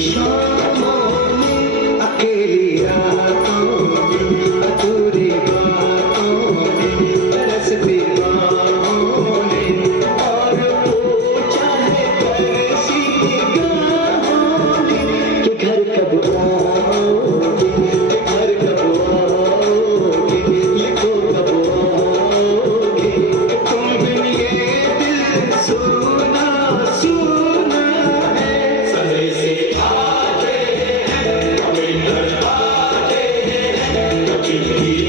शामों में, अकेली रातों में, अधूरी बातों में, तरसती बाहों में, और पूछा है तरसी निगाहों ने कि घर कब आओगे, कि घर कब आओगे, लिखो कब आओगे, तुम बिन ये दिल सुना सुना है। सरे से आते हैं, हमें डराते हैं, कभी भी